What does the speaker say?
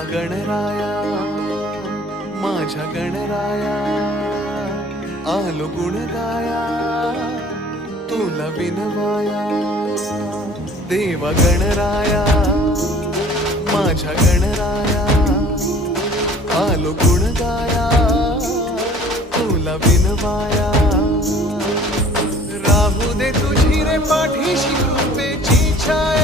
देवा गणराया माझ्या गणराया आलो गुण गाया तुला विनवाया देवा गणराया माझ्या गणराया आलो गुण गाया तुला विनवाया राहू दे तुझी रे पाठीशी कृपेची छाया